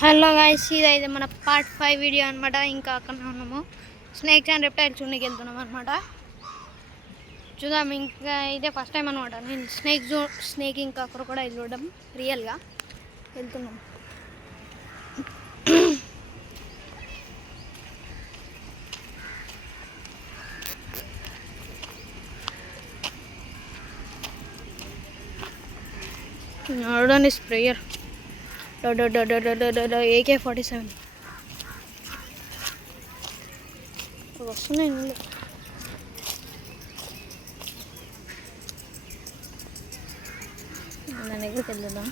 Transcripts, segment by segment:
Hello guys, ఇదైతే మన part 5 video అనమాట. ఇంకా అక్కడనే ఉన్నాము, స్నేక్స్ అండ్ రెప్టైల్స్ చూడడానికి వెళ్తున్నాం అనమాట. చూద్దాం, ఇంకా ఇదే ఫస్ట్ టైం అనమాట నేను స్నేక్ ఇంకా క్రొకోడైల్ చూడడం రియల్గా. వెళ్తున్నాం. చూడండి, స్ప్రేయర్ AK-47 వస్తున్నాయి నీళ్ళు. నా దగ్గరికి వెళ్దాం.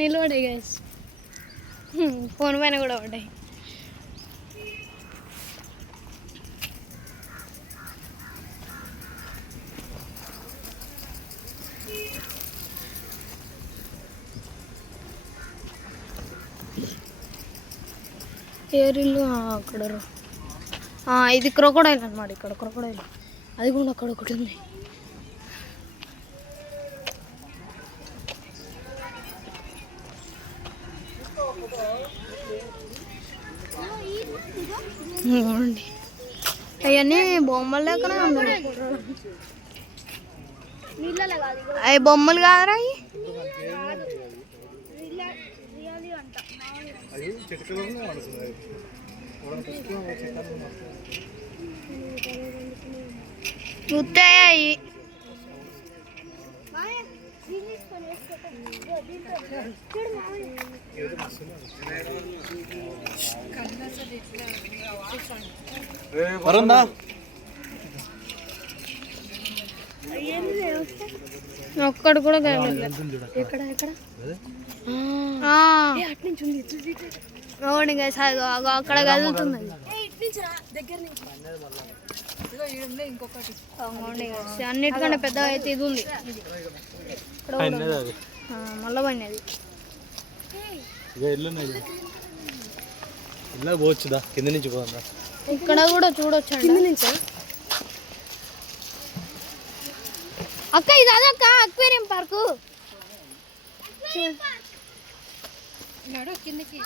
నీళ్ళు పడాయి గైస్, ఫోన్ పైన కూడా పడ్డాయి. ఏరిల్లు అక్కడ ఇది క్రొకోడైల్ అనమాట. ఇక్కడ క్రొకోడైల్, అది కూడా అక్కడ ఒకటి ఉంది. అవన్నీ బొమ్మలు లెక్కనే ఉన్నాయి. అవి బొమ్మలు కాదురా, చూస్తాయి. ఒక్కడ కూడా ఎక్కడ అక్కడ కదులుతుంది. అన్నిటికంటే పెద్ద అయితే ఇది ఉంది. మళ్ళా పడినది. పోవచ్చుదా, కింద నుంచి పోదా. ఇక్కడ కూడా చూడొచ్చు కింద నుంచి. అక్క ఇది అదక్క అక్వేరియం పార్కు. కిందకి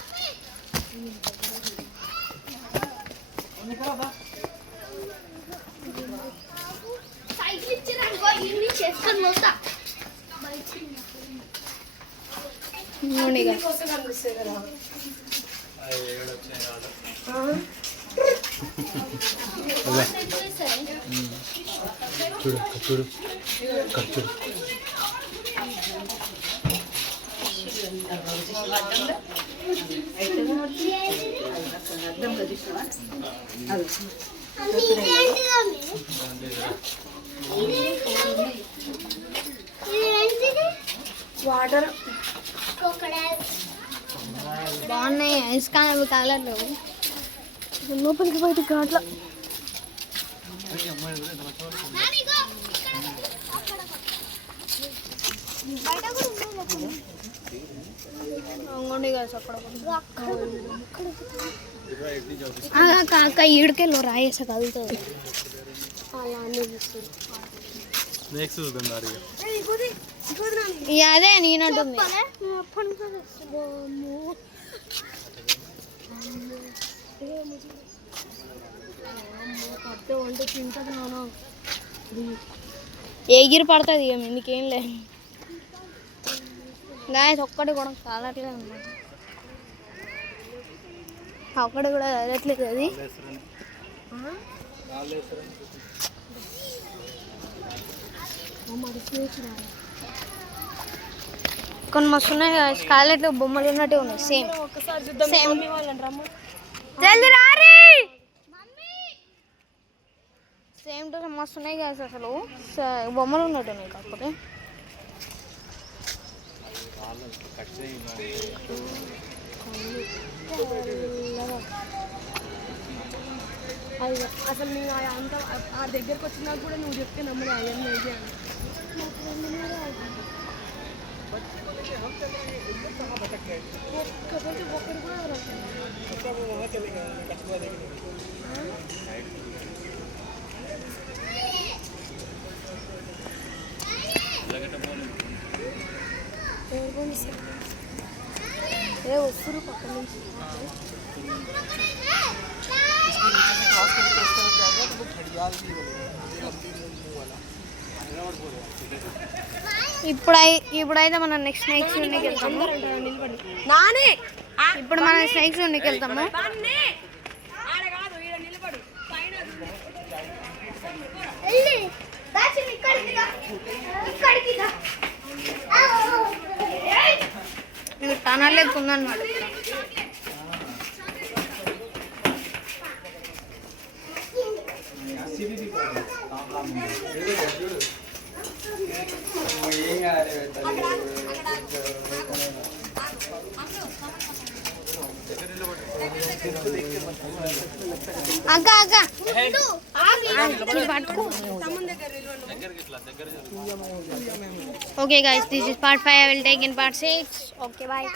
చూడు చూడు చూడు. వాటర్ బాగున్నాయి. ఐస్ కానీ అవి తగలట్లేవు. లోపలికి బయటకు అట్లా అక్క ఈడికెళ్ళి రాయేసా కదులుతుంది. అలా అనిపిస్తుంది. అదే నేనంటుంది. ఎగిరి పడుతుంది ఇక మీకేం లేదు. గాయస్ ఒక్కటి కూడా కాలట్లేదు అన్నమాట. ఒక్కటి కూడా కదలట్లేదు. అది కొన్ని మస్తు ఉన్నాయి కదా, స్కాలెట్ బొమ్మలు ఉన్నట్టే ఉన్నాయి. సేమ్ సేమ్ టు మస్తు ఉన్నాయి కదా, అసలు బొమ్మలు ఉన్నట్టు ఉన్నాయి. కాకపోతే అసలు నేను అంత ఆ దగ్గరకు వచ్చినా కూడా నువ్వు చెప్తే నమ్మలే. అవన్నీ ఒకరు కూడా ఏ వస్తురు పక్కన నుంచి ఇప్పుడైతే మనం నెక్స్ట్ స్నేక్స్ జోన్కి వెళ్తాము. నానే ఇప్పుడు మనం స్నేక్స్ జోన్కి వెళ్తాము. ఇది టనల్ లెక్క ఉందన్నమాట. అక్క అక్క పట్టుకో. Okay guys, this is part 5. I will take in part 6. Okay, bye.